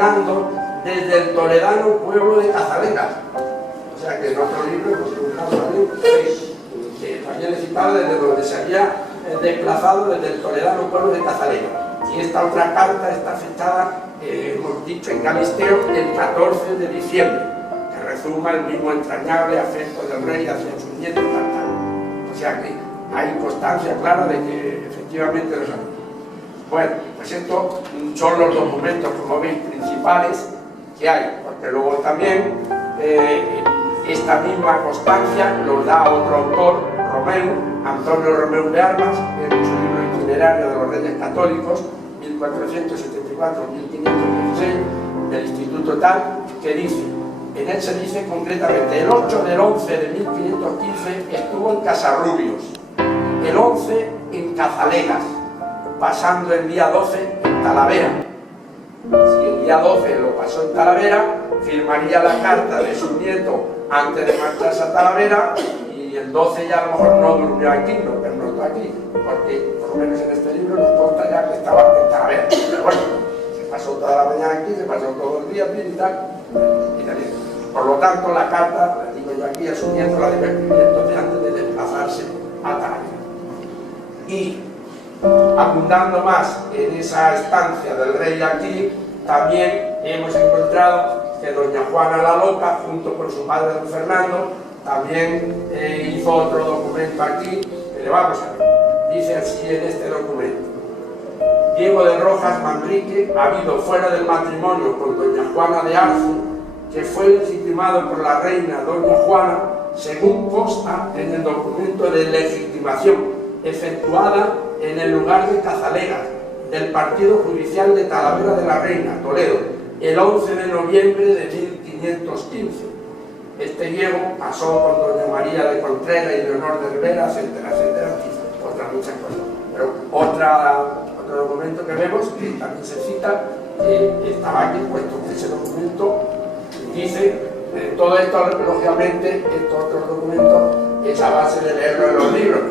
Fernando desde el toledano pueblo de Cazalegas. O sea que en otro libro hemos dibujado también que también he citado desde donde se había desplazado, desde el toledano pueblo de Cazalegas. Y esta otra carta está fechada, hemos dicho, en Galisteo el 14 de diciembre, que rezuma el mismo entrañable afecto del rey hacia sus nietos tartanos. O sea que hay constancia clara de que efectivamente los han. Bueno, pues estos son los documentos, como veis, principales que hay, porque luego también esta misma constancia nos da otro autor, Romeu, Antonio Romeu de Armas, en su libro Itinerario de los Reyes Católicos, 1474-1516, del Instituto Tal, que dice, en él se dice concretamente, el 8 del 11 de 1515 estuvo en Casarrubios, el 11 en Cazalegas, pasando el día 12 en Talavera. Si el día 12 lo pasó en Talavera, firmaría la carta de su nieto antes de marcharse a Talavera, y el 12 ya a lo mejor no durmió aquí, no pernoctó aquí, porque por lo menos en este libro nos consta ya que estaba en Talavera. Pero bueno, se pasó toda la mañana aquí, se pasó todo el día bien y tal, y también. Por lo tanto, la carta, la digo yo aquí, a su nieto la debe escribir entonces antes de desplazarse a Talavera. Y abundando más en esa estancia del rey aquí, también hemos encontrado que doña Juana la Loca, junto con su padre don Fernando, también hizo otro documento aquí, que le vamos a ver. Dice así en este documento: Diego de Rojas Manrique, habido fuera del matrimonio con doña Juana de Arce, que fue legitimado por la reina doña Juana, según consta en el documento de legitimación efectuada en el lugar de Cazalegas, del partido judicial de Talavera de la Reina, Toledo, el 11 de noviembre de 1515. Este Diego pasó con doña María de Contreras y Leonor de Rivera, etcétera, etcétera, otras muchas cosas. Pero otro documento que vemos, que también se cita, que estaba aquí puesto, que ese documento dice, todo esto, lógicamente, estos otros documentos es a base de leerlo en los libros.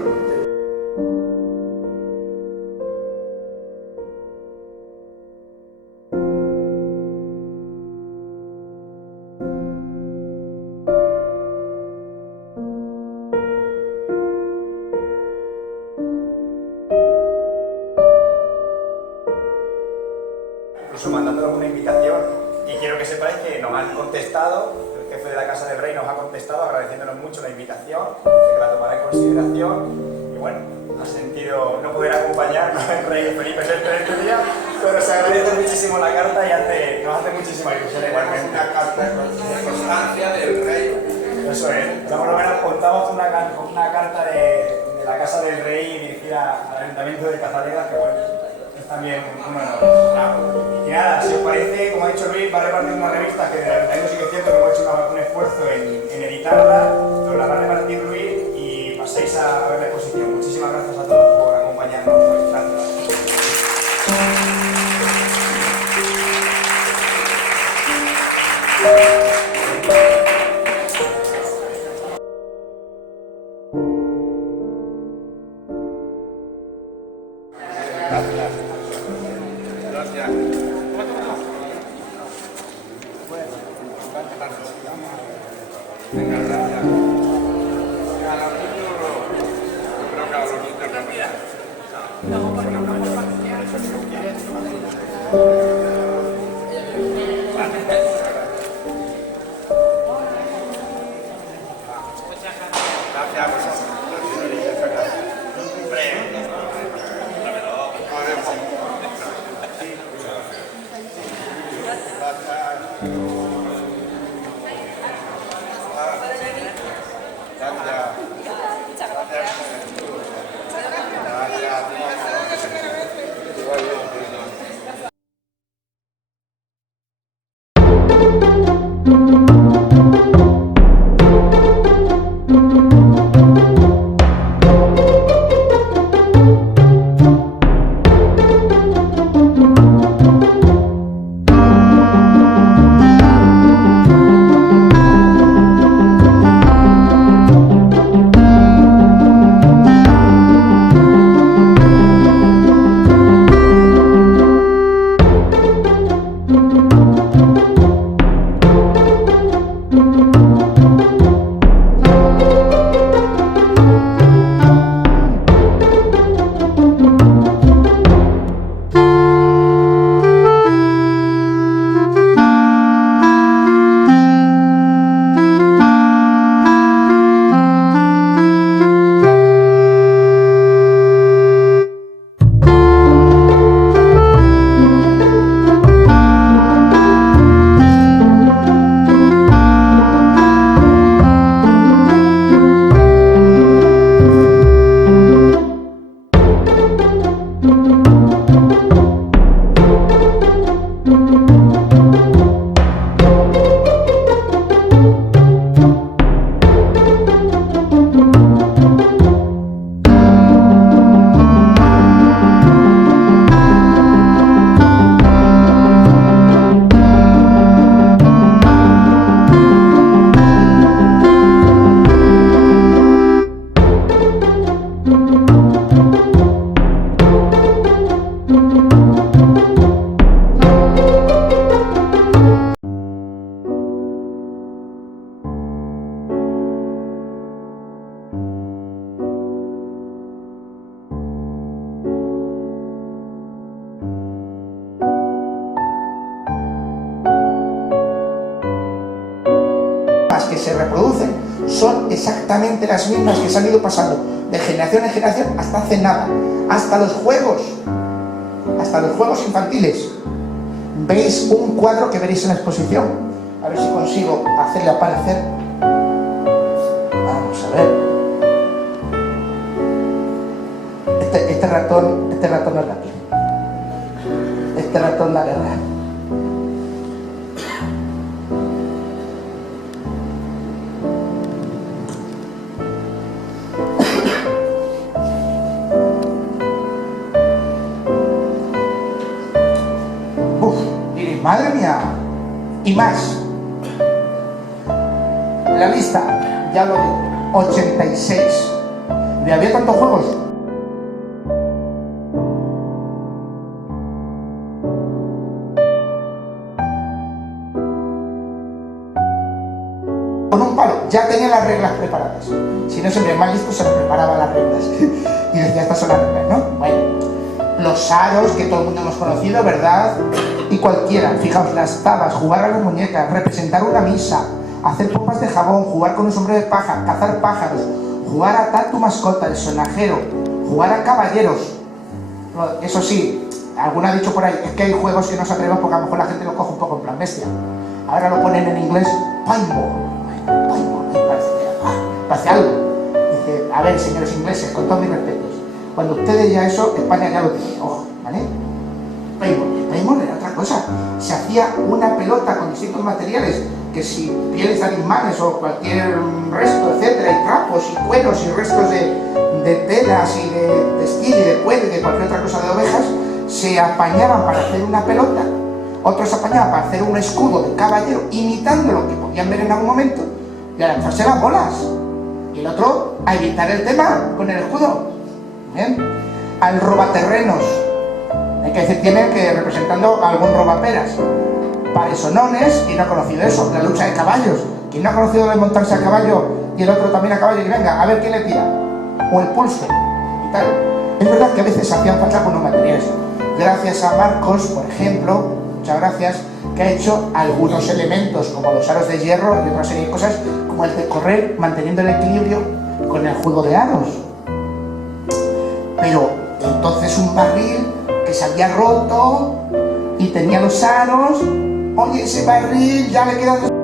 Mandándonos una invitación, y quiero que sepáis que nos han contestado, el jefe de la Casa del Rey nos ha contestado agradeciéndonos mucho la invitación, que la tomará en consideración, y bueno, ha sentido no poder acompañarnos el rey Felipe VI en este día, pero se agradece muchísimo la carta y nos hace muchísima ilusión igualmente. Una carta de constancia del rey. Eso es, ya por lo menos contamos con una carta de la Casa del Rey dirigida al Ayuntamiento de Cazalegas, que bueno, también un honor. Y nada, si os parece, como ha dicho Luis, va a repartir una revista que de verdad sí que es cierto que hemos hecho un esfuerzo en editarla, nos la va a repartir Luis y paséis a ver la exposición. Muchísimas gracias a todos por acompañarnos. Gracias. reproducen son exactamente las mismas que se han ido pasando de generación en generación hasta hace nada. Hasta los juegos infantiles. Veis un cuadro que veréis en la exposición. A ver si consigo hacerle aparecer. Vamos a ver. Este ratón no es ratón. Este ratón da guerra. Diréis, madre mía, y más. La lista, ya lo digo, 86. ¿De había tantos juegos? Con un palo, ya tenía las reglas preparadas. Si no, siempre el más listo se le preparaba las reglas. Y decía, estas son las reglas, ¿no? Bueno, los aros que todo el mundo hemos conocido, ¿verdad? Y cualquiera, fijaos, las tabas, jugar a las muñecas, representar una misa, hacer pompas de jabón, jugar con un sombrero de paja, cazar pájaros, jugar a atar tu mascota, el sonajero, jugar a caballeros. Eso sí, alguno ha dicho por ahí, es que hay juegos que no se atreven porque a lo mejor la gente lo coge un poco en plan bestia. Ahora lo ponen en inglés, paintball, parece algo. Dice, a ver, señores ingleses, con todos mis respetos, cuando ustedes ya eso, España ya lo tiene, ojo, ¿vale? Paintball era otra cosa. Se hacía una pelota con distintos materiales, que si pieles de animales o cualquier resto, etcétera, y trapos y cueros y restos de telas y de textil y de cuero y de cualquier otra cosa de ovejas, se apañaban para hacer una pelota, otros se apañaban para hacer un escudo de caballero, imitando lo que podían ver en algún momento, y a lanzarse las bolas. Y el otro, a evitar el tema con el escudo. ¿Bien? Al robaterrenos. Hay que decir, tiene que representando algún robaperas. Paresonones, ¿quién no ha conocido eso? La lucha de caballos. ¿Quién no ha conocido de montarse a caballo y el otro también a caballo y venga, a ver quién le tira? O el pulso y tal. Es verdad que a veces hacían falta algunos materiales. Gracias a Marcos, por ejemplo, muchas gracias, que ha hecho algunos elementos como los aros de hierro y otra serie de cosas como el de correr manteniendo el equilibrio con el juego de aros. Pero entonces un barril que se había roto y tenía los aros, oye, ese barril ya le quedan...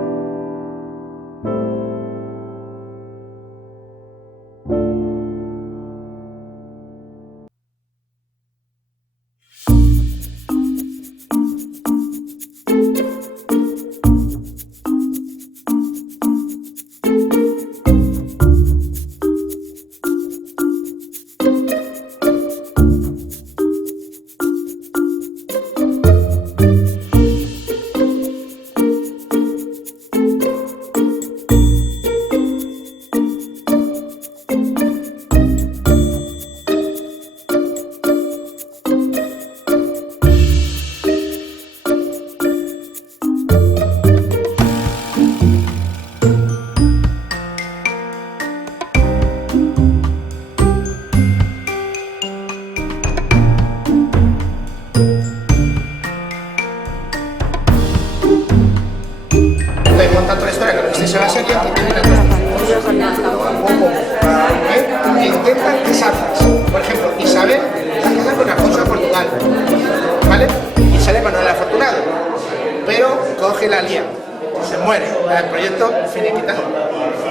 Intentan casarlas. Por ejemplo, Isabel va a casar con Alfonso de Portugal, ¿vale? Y sale Manuel Afortunado, pero coge la lía, se muere, el proyecto finiquitado.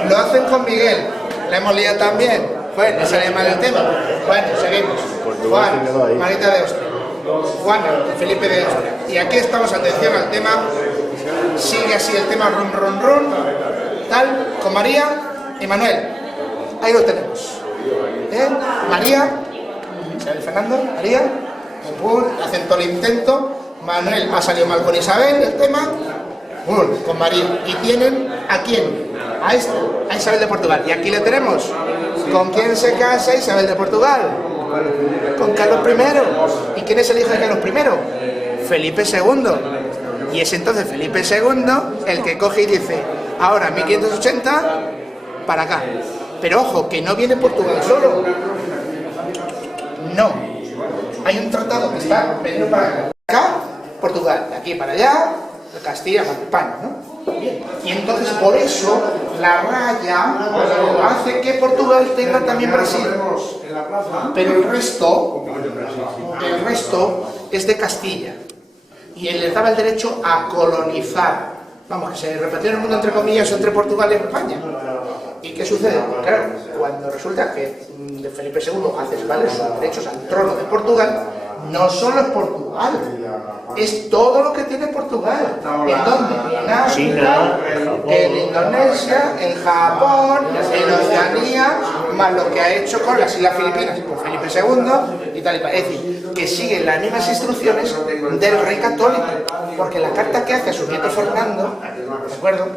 Lo hacen con Miguel, la hemos liado también. Bueno, le sale mal el tema. Bueno, seguimos. Juan, Marita de Austria. Juana, Felipe de Austria. Y aquí estamos, atención al tema. Sigue así el tema, run, run, run. Tal, con María y Manuel. Ahí lo tenemos. María, Isabel Fernando, María, hacen todo el intento. Manuel ha salido mal con Isabel, el tema, con María. ¿Y tienen a quién? A esta, a Isabel de Portugal. Y aquí le tenemos. ¿Con quién se casa Isabel de Portugal? Con Carlos I. ¿Y quién es el hijo de Carlos I? Felipe II. Y es entonces Felipe II el que coge y dice, ahora 1580 para acá. Pero ojo, que no viene Portugal solo. No. Hay un tratado que está venido para acá, Portugal, de aquí para allá, Castilla, España, ¿no? Bien. Y entonces por eso la raya hace que Portugal tenga también Brasil. Pero el resto es de Castilla. Y él les daba el derecho a colonizar. Vamos, que se repartió el mundo entre comillas entre Portugal y España. ¿Y qué sucede? Claro, cuando resulta que Felipe II hace valer sus derechos al trono de Portugal, no solo es Portugal, es todo lo que tiene Portugal. ¿En dónde? En África, en Indonesia, en Japón, en Oceanía, más lo que ha hecho con las Islas Filipinas por Felipe II y tal y tal. Es decir, que siguen las mismas instrucciones del rey católico, porque la carta que hace a su nieto Fernando, ¿de acuerdo?,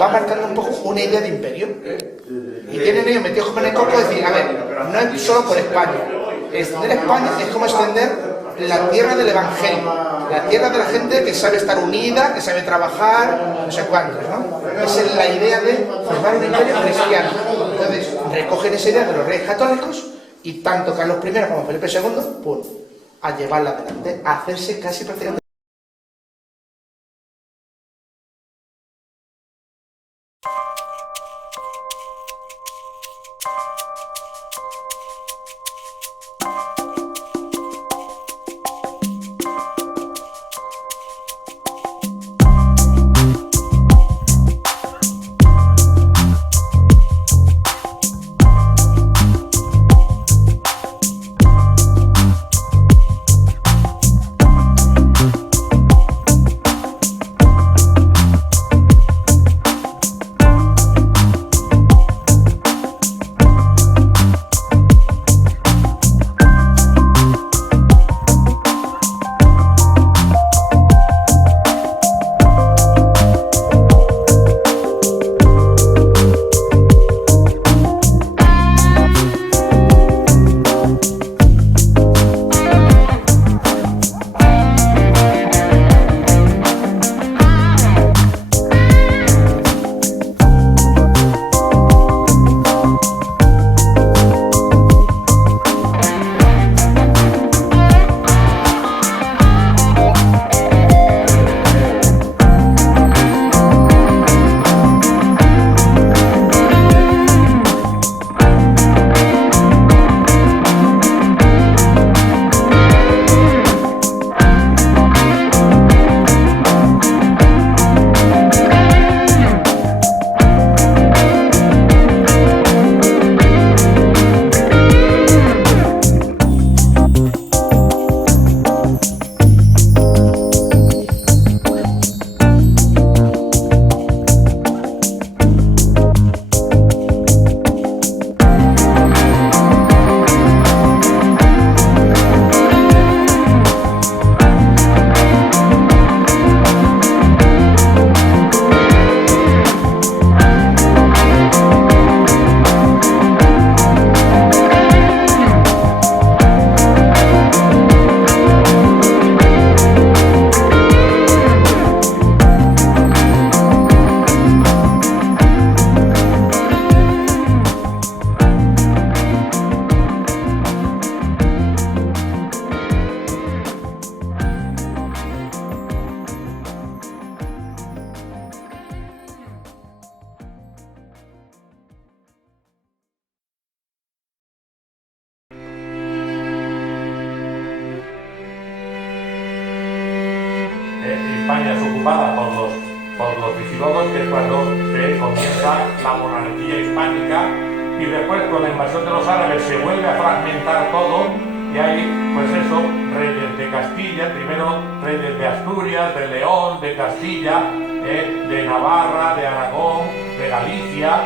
va marcando un poco una idea de imperio. Y tienen ellos metidos como en el coco de decir, a ver, no es solo por España. Extender España es como extender la tierra del evangelio, la tierra de la gente que sabe estar unida, que sabe trabajar, no sé cuántos, ¿no? Esa es la idea de formar un imperio cristiano. Entonces, recogen esa idea de los reyes católicos y tanto Carlos I como Felipe II, ¡pum!, a llevarla adelante, a hacerse casi prácticamente. España es ocupada por los visigodos, que es cuando se comienza la monarquía hispánica, y después con la invasión de los árabes se vuelve a fragmentar todo, y hay, pues eso, reyes de Castilla, primero reyes de Asturias, de León, de Castilla, de Navarra, de Aragón, de Galicia,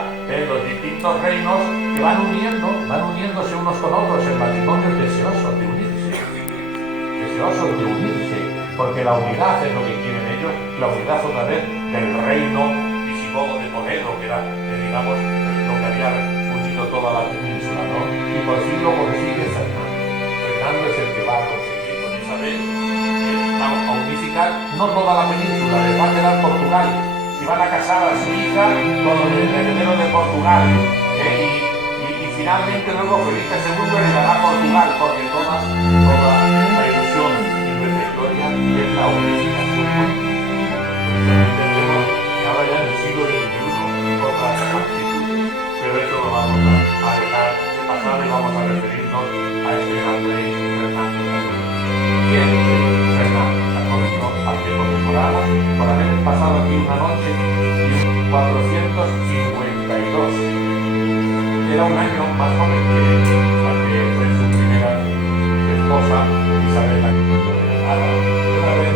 los distintos reinos que van uniéndose unos con otros en matrimonios deseosos de unirse, porque la unidad es lo que quieren ellos, la unidad otra vez del reino visigodo de Toledo, que era, digamos, lo que había unido toda la península, ¿no? Y por fin lo consigue Fernando. Fernando es el que va a conseguir con Isabel, vamos a unificar no toda la península, les va a quedar Portugal, y van a casar a su hija con el heredero de Portugal, y finalmente luego Felipe II heredará Portugal, porque toda la ilusión y nuestra historia es la unificación política. Entendemos que ahora ya vamos a referirnos a este gran rey Fernando II. ¿Quién es Fernando? Católico, al que conmemoraba por haber pasado aquí una noche y 452. Era un año más joven que la que fue su primera esposa, Isabel la Católica. Una vez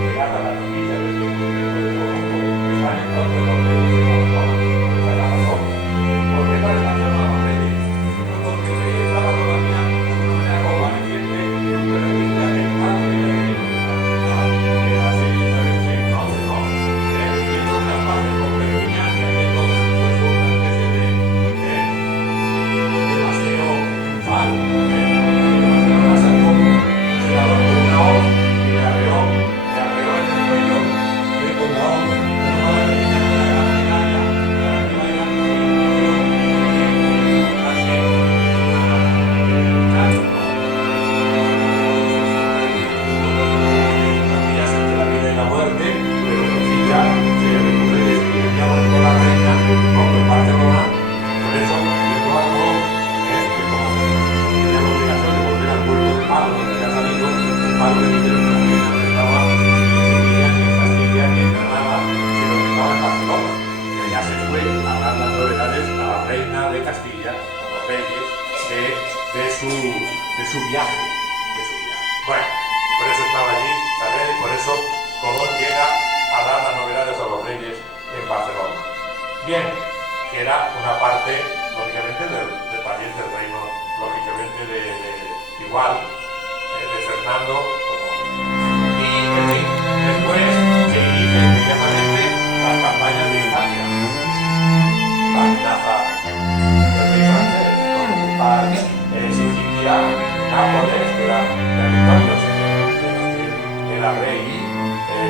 llegada la noticia de que están entonces los reyes en la zona, esa es la razón. ¿Por qué no relacionan a los reyes? No porque el rey estaba todavía de una manera convaleciente, pero aquí está el padre de la era así, Isabel sí, no, y no se pasen con Virginia, que haciendo pues una especie de paseo triunfal, se la con una hoz y le arreó en el cuello, con la hoz, una gran medalla, entre la vida y la muerte, pero Sofía se descubre que tenía muerto la reina, en Barcelona, por eso llegó a Colón, que como tenía la obligación de volver al puerto de Palo, donde había salido, el Palo le dijeron que la reina no estaba en Sevilla, ni en Castilla, ni en Granada, sino que estaba en Barcelona. Y allá se fue a dar las novedades a la reina de Castilla, a los reyes, de su viaje. Bueno, por eso estaba allí, ¿sabes? Y por eso Colón llega a dar las novedades a los reyes en Barcelona. Bien, que era una parte, lógicamente, también del reino, lógicamente, igual, de Fernando. Y, en fin, después se inicia inmediatamente las campañas de Italia. La amenaza del rey francés con ocupar Sicilia, Nápoles, que era territorios que era rey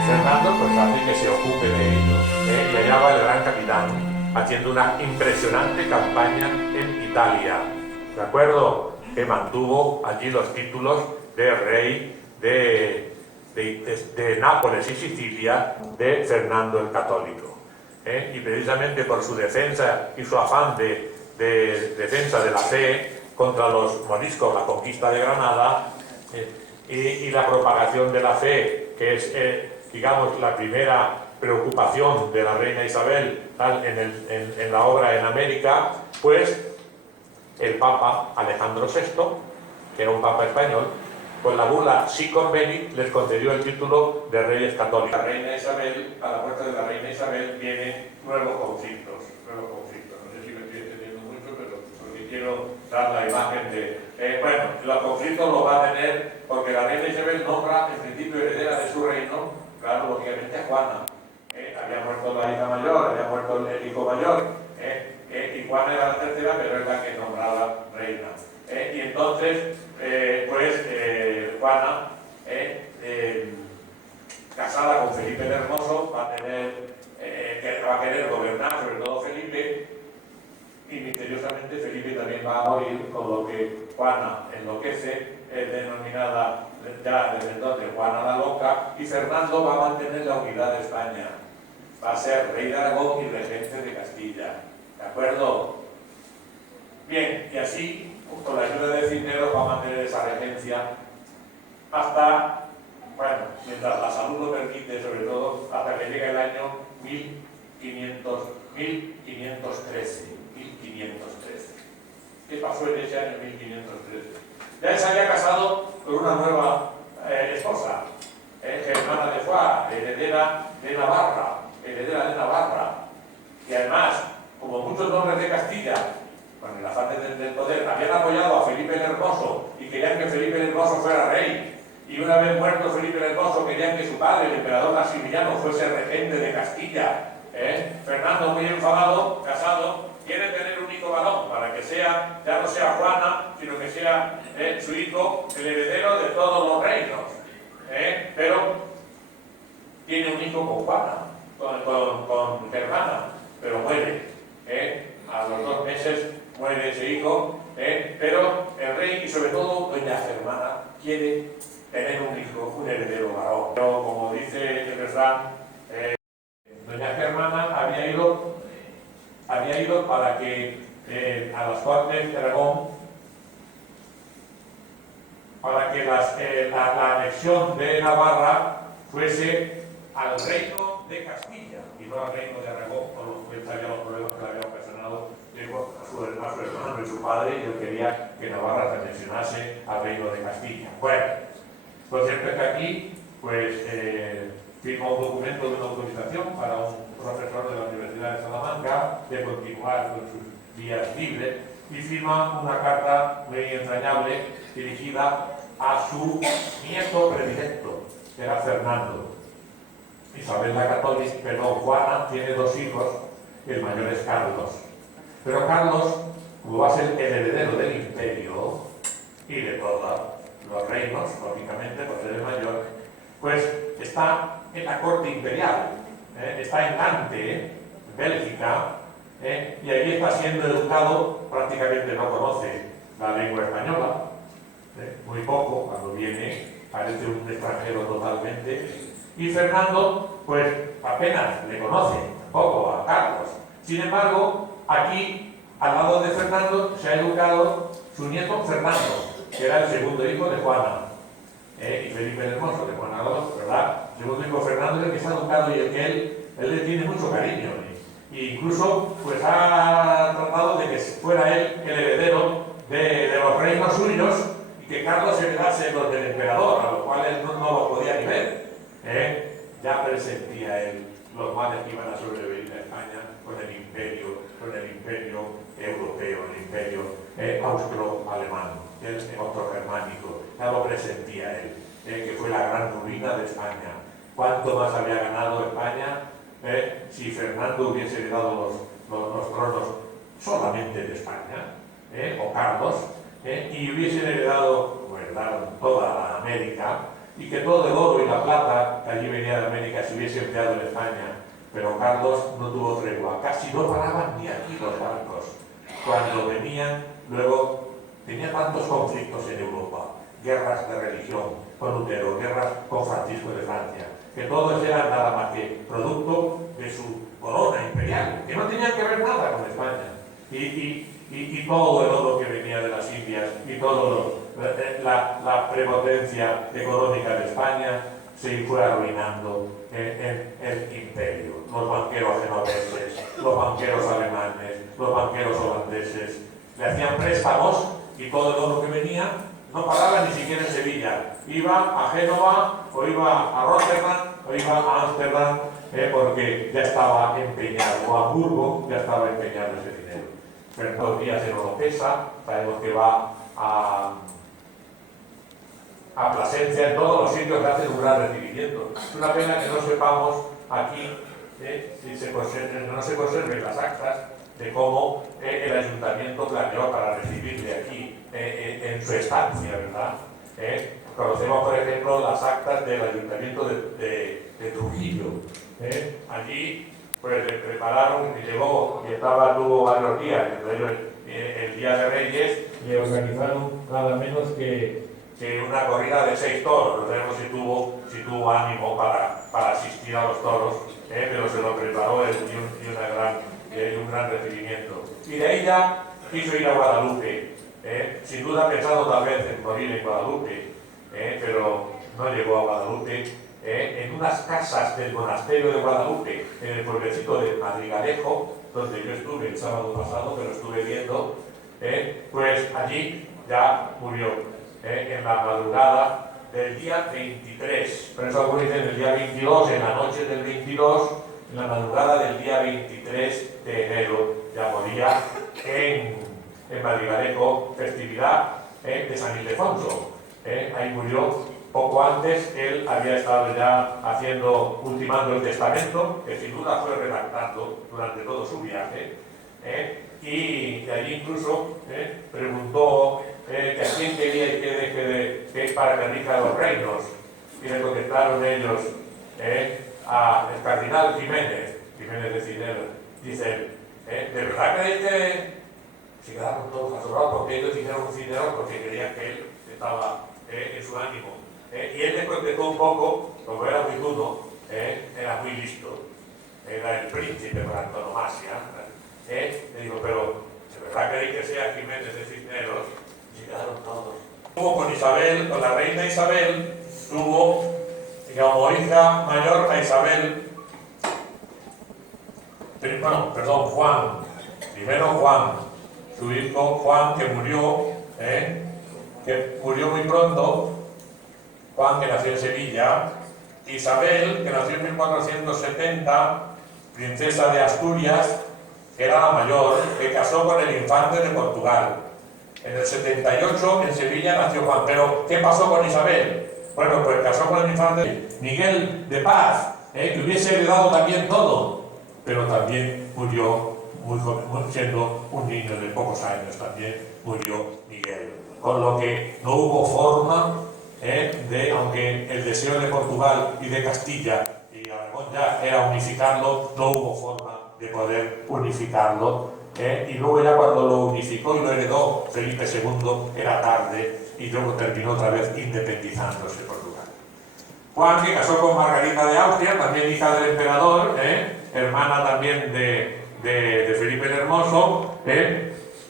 Fernando, pues hace que se ocupe de ellos. Y allá va el gran capitán, haciendo una impresionante campaña en Italia, ¿de acuerdo? Que mantuvo allí los títulos de rey de Nápoles y Sicilia de Fernando el Católico. Y precisamente por su defensa y su afán de defensa de la fe contra los moriscos, la conquista de Granada y la propagación de la fe, que es, digamos, la primera preocupación de la reina Isabel en la obra en América, pues el Papa Alejandro VI, que era un Papa español, con la bula Si Convenit les concedió el título de Reyes Católicos. La reina Isabel, a la puerta de la reina Isabel vienen nuevos conflictos. No sé si me estoy entendiendo mucho, pero porque quiero dar la imagen de... bueno, los conflictos los va a tener porque la reina Isabel nombra en principio heredera de su reino, claro, lógicamente a Juana. Había muerto la hija mayor, había muerto el hijo mayor, y Juana era la tercera, pero es la que nombraba reina. Y entonces, Juana, casada con Felipe el Hermoso, va a querer gobernar, sobre todo Felipe, y misteriosamente Felipe también va a morir, con lo que Juana enloquece, es denominada ya desde entonces Juana la Loca, y Fernando va a mantener la unidad de España. Va a ser rey de Aragón y regente de Castilla. ¿De acuerdo? Bien, y así, con la ayuda de Cisneros, va a mantener esa regencia hasta, bueno, mientras la salud lo permite, sobre todo, hasta que llega el año 1513. ¿Qué pasó en ese año 1513? Ya se había casado con una nueva esposa, Germana de Foix, heredera de Navarra, y además, como muchos nobles de Castilla, con el afán del poder, habían apoyado a Felipe el Hermoso y querían que Felipe el Hermoso fuera rey, y una vez muerto Felipe el Hermoso querían que su padre, el emperador Maximiliano, fuese regente de Castilla. Fernando, muy enfadado, casado, quiere tener un hijo varón para que sea, ya no sea Juana, sino que sea su hijo el heredero de todos los reinos. Pero tiene un hijo con Juana, con Germana, pero muere. A los 2 meses muere ese hijo, pero el rey y sobre todo doña Germana quiere tener un hijo, un heredero varón. Pero como dice el refrán, doña Germana había ido para que a las Cortes de Aragón para que la anexión de Navarra fuese al reino de Castilla y no al reino de Aragón, por lo que sabía los problemas que le había ocasionado a su hermano y su padre, y él quería que Navarra se anexionase al reino de Castilla. Bueno, lo cierto es que aquí pues, firma un documento de una autorización para un profesor de la Universidad de Salamanca de continuar con sus días libres, y firma una carta muy entrañable dirigida a su nieto predilecto, que era Fernando. Isabel la Católica, Juana tiene 2 hijos, el mayor es Carlos. Pero Carlos, como va a ser el heredero del imperio y de todos los reinos, lógicamente, por ser el mayor, pues está en la corte imperial, está en Gante, en Bélgica, y allí está siendo educado, prácticamente no conoce la lengua española, muy poco, cuando viene parece un extranjero totalmente, y Fernando pues apenas le conoce poco a Carlos. Sin embargo, aquí al lado de Fernando se ha educado su nieto Fernando, que era el segundo hijo de Juana, y Felipe el Hermoso, de Juana II, ¿verdad? El segundo hijo Fernando es el que se ha educado y el que él le tiene mucho cariño, e incluso pues ha tratado de que fuera él el heredero de los reinos suyos y que Carlos heredase los del emperador, a los cuales no lo podía ni ver. Ya presentía él los males que iban a sobrevenir a España con el imperio europeo, el imperio austro-alemán, el austrogermánico. Ya lo presentía él, que fue la gran ruina de España. ¿Cuánto más había ganado España si Fernando hubiese heredado los tronos solamente de España, o Carlos, y hubiese heredado, como heredaron toda la América, y que todo el oro y la plata que allí venía de América se hubiese empleado en España? Pero Carlos no tuvo tregua, casi no paraban ni aquí los barcos. Cuando venían, luego tenía tantos conflictos en Europa, guerras de religión con Lutero, guerras con Francisco de Francia, que todos eran nada más que producto de su corona imperial, que no tenían que ver nada con España. Y todo el oro que venía de las Indias y todo la prepotencia económica de España se fue arruinando en el imperio. Los banqueros genoveses, los banqueros alemanes, los banqueros holandeses le hacían préstamos y todo el oro que venía no paraba ni siquiera en Sevilla. Iba a Génova, o iba a Rotterdam, o iba a Ámsterdam, porque ya estaba empeñado, o a Hamburgo ya estaba empeñado ese dinero. Fernando Díaz en Oropesa, sabemos que va a Plasencia, en todos los sitios que hacen un gran recibimiento. Es una pena que no sepamos aquí, no se conserven las actas de cómo el ayuntamiento planeó para recibirle aquí en su estancia, ¿verdad? Conocemos, por ejemplo, las actas del ayuntamiento de Trujillo. Allí pues le prepararon y llegó y tuvo varios días, entre ellos el Día de Reyes, y organizaron nada menos que una corrida de 6 toros. No sabemos si tuvo ánimo para asistir a los toros, pero se lo preparó él y un gran recibimiento. Y de ahí ya quiso ir a Guadalupe, sin duda pensando tal vez en morir en Guadalupe, pero no llegó a Guadalupe. En unas casas del monasterio de Guadalupe, en el pueblecito de Madrigalejo, donde yo estuve el sábado pasado, pero estuve viendo, pues allí ya murió, en la madrugada del día 23. Por eso algunos dicen el día 22, en la noche del 22, en la madrugada del día 23 de enero, ya moría en Madrigalejo, festividad de San Ildefonso. Ahí murió. Poco antes él había estado ya ultimando el testamento, que sin duda fue redactando durante todo su viaje, y de allí incluso preguntó que a quién quería y que deje que para que rija los reinos, y le contestaron ellos al cardenal Jiménez de Cinero. Dice, ¿de verdad creéis que se quedaron todos asombrados porque ellos hicieron un Cinero porque creían que él estaba en su ánimo? Y él les contestó un poco, como era muy dudo, era muy listo, era el príncipe por antonomasia. Le digo, pero ¿de verdad queréis que sea Jiménez de Cisneros? Y quedaron todos. tuvo con Isabel, con la reina Isabel, tuvo como hija mayor a Isabel, bueno, perdón, Juan, primero Juan, su hijo Juan, que murió muy pronto, Juan, que nació en Sevilla, Isabel, que nació en 1470, princesa de Asturias, que era la mayor, que casó con el infante de Portugal. En el 78 en Sevilla nació Juan. Pero ¿qué pasó con Isabel? Bueno, pues casó con el infante Miguel de Paz, que hubiese heredado también todo, pero también murió muy joven, siendo un niño de pocos años, también murió Miguel. Con lo que no hubo forma aunque el deseo de Portugal y de Castilla y Aragón ya era unificarlo, no hubo forma de poder unificarlo. Y luego ya cuando lo unificó y lo heredó Felipe II era tarde y luego terminó otra vez independizándose Portugal. Juan, que casó con Margarita de Austria, también hija del emperador, hermana también de Felipe el Hermoso,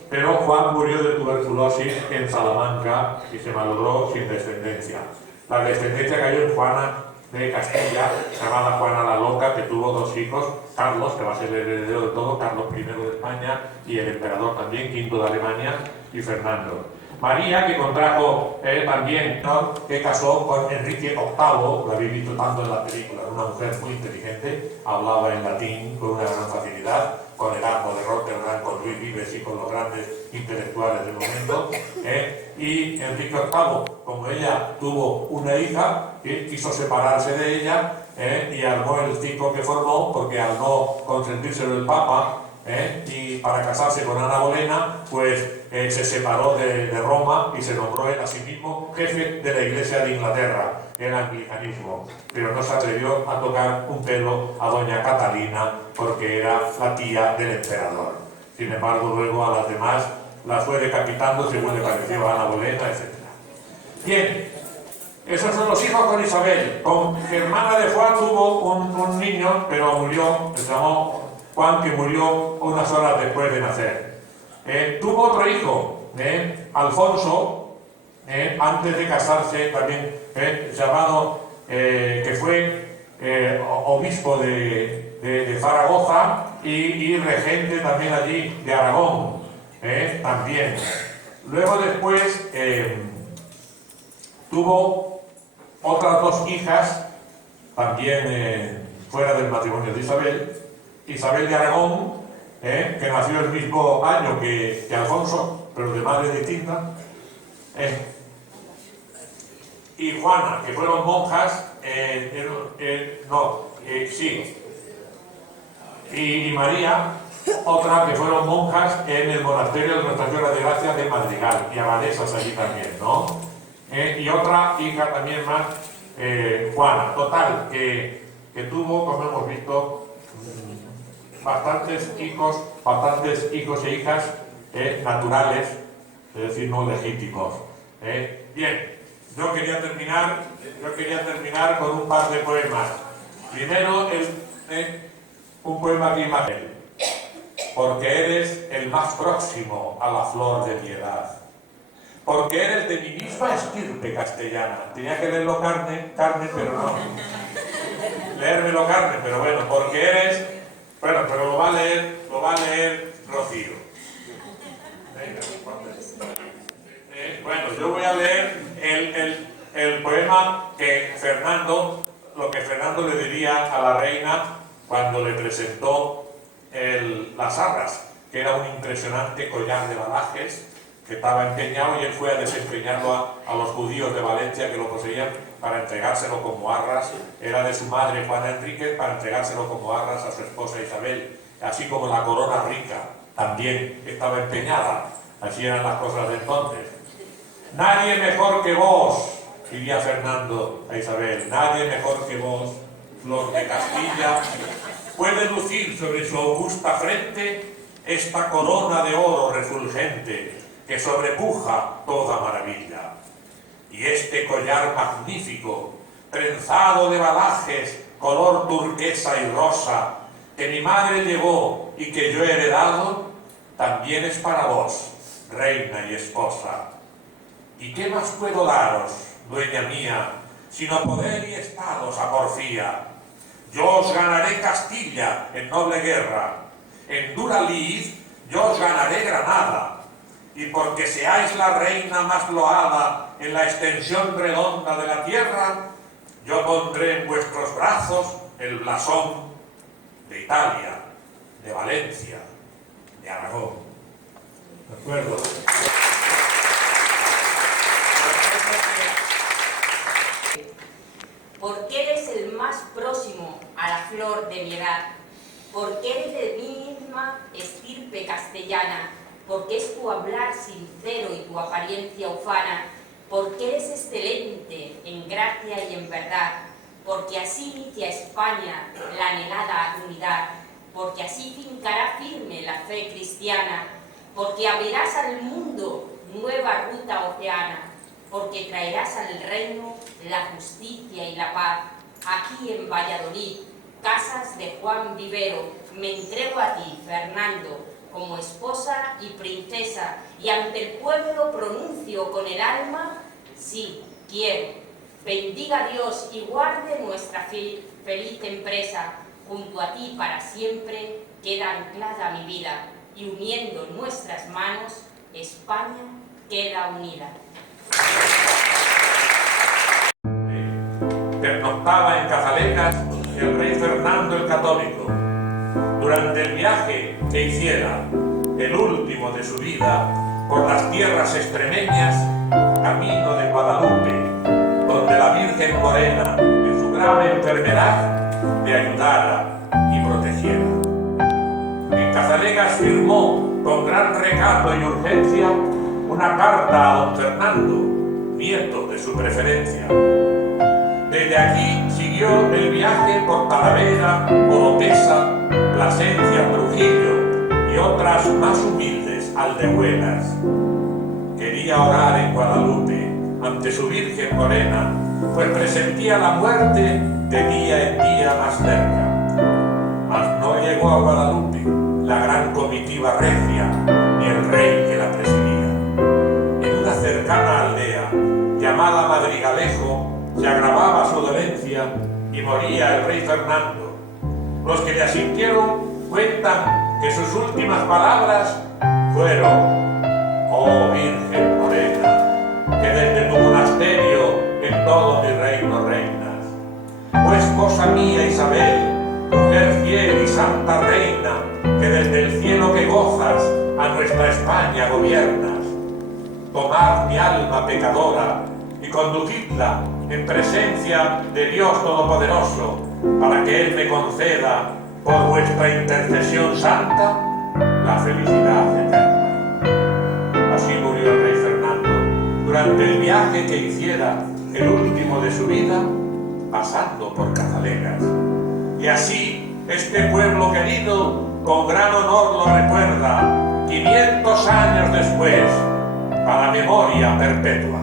pero Juan murió de tuberculosis en Salamanca y se malogró sin descendencia. La descendencia cayó en Juana de Castilla, llamada Juana la Loca, que tuvo dos hijos, Carlos, que va a ser el heredero de todo, Carlos I de España, y el emperador también, V de Alemania, y Fernando. María, que contrajo también, ¿no?, que casó con Enrique VIII, lo habéis visto tanto en la película, una mujer muy inteligente, hablaba en latín con una gran facilidad, con Erasmo de Rotterdam, con Luis Vives y con los grandes intelectuales del momento. Y Enrique VIII, como ella tuvo una hija, quiso separarse de ella y armó el circo que formó, porque al no consentírselo el Papa, y para casarse con Ana Bolena, pues se separó de Roma y se nombró él a sí mismo jefe de la Iglesia de Inglaterra, el anglicanismo, pero no se atrevió a tocar un pelo a doña Catalina porque era la tía del emperador. Sin embargo, luego a las demás las fue decapitando según le pareció a Ana Bolena, etc. Bien, esos son los hijos con Isabel. Con hermana de Juan tuvo un niño, pero murió, se llamó Juan, que murió unas horas después de nacer. Tuvo otro hijo, Alfonso, antes de casarse también, llamado, que fue obispo de Zaragoza y regente también allí de Aragón, también. Luego después tuvo otras dos hijas, también fuera del matrimonio de Isabel, Isabel de Aragón, que nació el mismo año que Alfonso, pero de madre distinta, y Juana, que fueron monjas, y María, otra que fueron monjas en el monasterio de Nuestra Señora de Gracia de Madrigal, y abadesas allí también, ¿no? Y otra hija también más, Juana. Total, que tuvo, como hemos visto, bastantes hijos e hijas naturales, es decir, no legítimos. Bien, yo quería terminar con un par de poemas. Primero, un poema que imagino. Porque eres el más próximo a la flor de mi edad. Porque eres de mi misma estirpe castellana. Tenía que leerlo carne, pero no. Leérmelo carne, pero bueno, porque eres... Bueno, pero lo va a leer Rocío. Bueno, yo voy a leer el poema que lo que Fernando le diría a la reina cuando le presentó las arras, que era un impresionante collar de balajes que estaba empeñado, y él fue a desempeñarlo a los judíos de Valencia que lo poseían para entregárselo como arras. Era de su madre Juana Enríquez, para entregárselo como arras a su esposa Isabel, así como la corona rica también estaba empeñada. Así eran las cosas de entonces. Nadie mejor que vos, diría Fernando a Isabel, nadie mejor que vos, flor de Castilla, puede lucir sobre su augusta frente esta corona de oro refulgente que sobrepuja toda maravilla. Y este collar magnífico, trenzado de balajes, color turquesa y rosa, que mi madre llevó y que yo he heredado, también es para vos, reina y esposa. ¿Y qué más puedo daros, dueña mía, sino poder y estados a porfía? Yo os ganaré Castilla en noble guerra, en dura lid yo os ganaré Granada, y porque seáis la reina más loada en la extensión redonda de la tierra, yo pondré en vuestros brazos el blasón de Italia, de Valencia, de Aragón. ¿De acuerdo? Porque eres el más próximo a la flor de mi edad, porque eres de mi misma estirpe castellana, porque es tu hablar sincero y tu apariencia ufana, porque eres excelente en gracia y en verdad, porque así inicia España la anhelada unidad, porque así fincará firme la fe cristiana, porque abrirás al mundo nueva ruta oceana, porque traerás al reino la justicia y la paz. Aquí en Valladolid, casas de Juan Vivero, me entrego a ti, Fernando, como esposa y princesa, y ante el pueblo pronuncio con el alma, sí, quiero. Bendiga Dios y guarde nuestra feliz empresa. Junto a ti para siempre queda anclada mi vida, y uniendo nuestras manos, España queda unida. Pernoctaba en Cazalecas el rey Fernando el Católico. Durante el viaje que hiciera, el último de su vida, por las tierras extremeñas, camino de Guadalupe, donde la Virgen Morena, en su grave enfermedad, le ayudara y protegiera. En Cazalecas firmó con gran recato y urgencia una carta a don Fernando, nieto de su preferencia. Desde aquí siguió el viaje por Talavera, Oropesa, Plasencia, Trujillo y otras más humildes aldehuelas. Quería orar en Guadalupe ante su Virgen Morena, pues presentía la muerte de día en día más cerca. Mas no llegó a Guadalupe la gran comitiva regia ni el rey que la presidía. En una cercana aldea llamada Madrigalejo se agravaba su dolencia y moría el rey Fernando. Los que le asistieron cuentan que sus últimas palabras fueron: «Oh Virgen Morena, que desde tu monasterio en todo mi reino reinas. Oh esposa mía Isabel, mujer fiel y santa reina, que desde el cielo que gozas a nuestra España gobiernas. Tomad mi alma pecadora y conducidla en presencia de Dios Todopoderoso, para que Él me conceda, por vuestra intercesión santa, la felicidad eterna». Así murió el rey Fernando, durante el viaje que hiciera, el último de su vida, pasando por Cazalecas. Y así, este pueblo querido, con gran honor lo recuerda, 500 años después, para memoria perpetua.